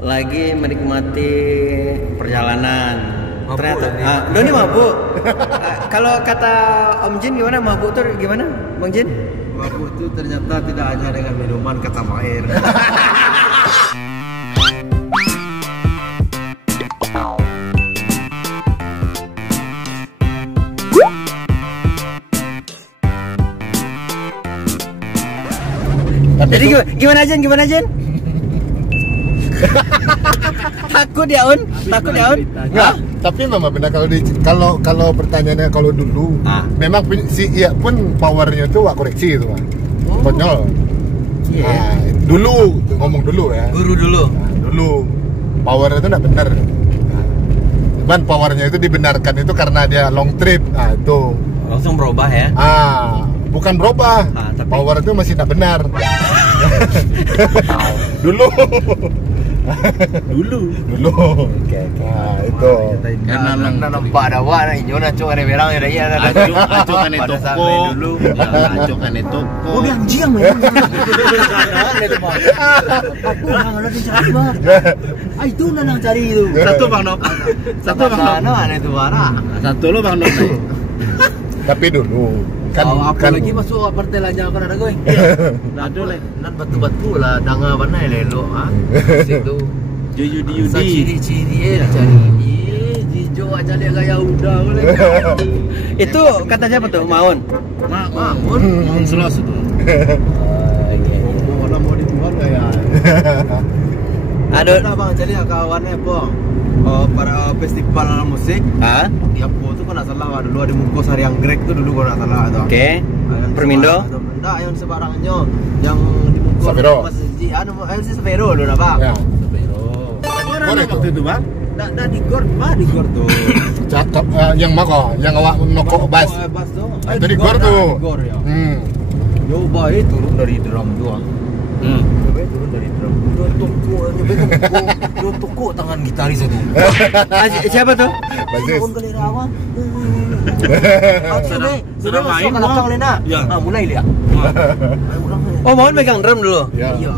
lagi menikmati perjalanan. Mabuk Ternyata Doni mabuk. Kalau kata Om Jin gimana, mabuk tuh gimana Bang Jin? Mabuk itu ternyata tidak hanya dengan minuman kata air. Jadi gimana Jen? Takut ya Un? Enggak, tapi memang benar kalau pertanyaannya kalau dulu memang si Iya pun powernya itu wak koreksi itu Pak. Konyol. Iya. Dulu ngomong dulu ya. Guru dulu. Dulu powernya itu enggak benar. Cuman powernya itu dibenarkan itu karena dia long trip. Itu Langsung berubah ya. Bukan berubah. Tapi power itu masih tidak benar. Dulu. Oke. Itu Karena nampak ada warna hijau cuma ada merah ada iya ada. Acu kan itu toko dulu. Acu kan itu toko. Oh dia anjing memang. Aku nggak ngerti cari bang. Itu nang cari itu. Satu Bang Nok. Mana itu warna? Satu lo Bang Nok. tapi dulu apa lagi masuk partai lanya kan ada gue. Aduh le, nan batu-batu lah danga mana lelo situ. Judi. Ciri-ciri cari. Jijo aja dia gaya udah boleh. Itu kata siapa tuh? Maun. Maun selos itu. Mau dibuat gaya. Aduh. Nah bang, jadi kawannya bang. Para festival musik. Ya itu kan salah dulu ada Mungkos Hari yang Greg tuh dulu kan salah atau. Oke. Permindo. Enggak, yang sebarangnya yang di Mungkos. Savero. Si Savero dulu nah bang. Ya. Savero. Orang waktu itu Bang. Nah di gor tuh. Cakep, yang mako, yang awak nokok bas. Bas tuh. Itu di gor tuh. Di gor ya. Coba turun dari drum tuh. Turun dari drum. Dia toko tangan gitaris itu. Siapa tuh? Basis. Sudah main belakang Lena. Mulai lihat. Oh Maun megang drum dulu. Iya.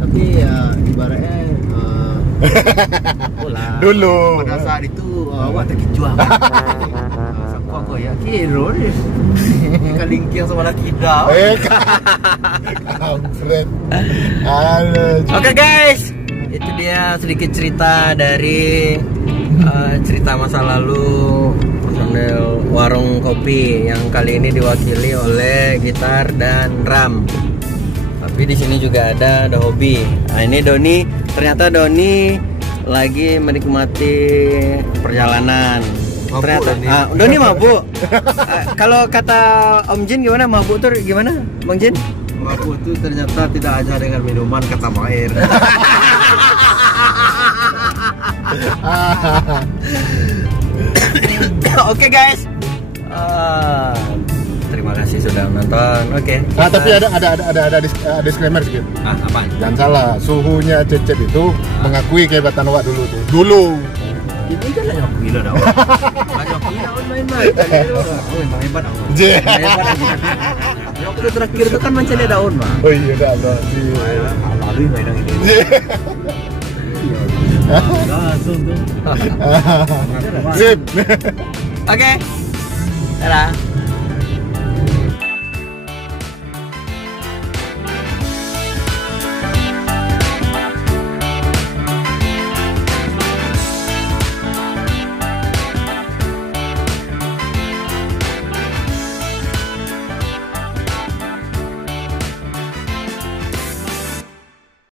Tapi ya ibaratnya Dulu. pada saat itu awak terkicuang. Aku ya kira nih. Kalingking sama laki dah. Kampret. Oke guys, itu dia sedikit cerita dari cerita masa lalu personel warung kopi yang kali ini diwakili oleh gitar dan drum. Tapi di sini juga ada hobi. Nah, ini Doni, ternyata Doni lagi menikmati perjalanan. Ternyata Doni mabuk. Kalau kata Om Jin gimana, mabuk tuh gimana Bang Jin? Mabuk itu ternyata tidak hanya dengan minuman kata air. Oke guys, terima kasih sudah menonton. Oke. Tapi ada disclaimer sedikit. Apa? Jangan salah, suhunya Cecep itu mengakui kehebatan awak dulu tuh. Dulu. Ini kan lah yang gila dah. Banyak gila main-main. Memang hebat aku. Waktu terakhir itu kan mencari daun mah. Oh iya dah. Lalu main yang ini. Langsung tuh. Sip. Oke. Dadah.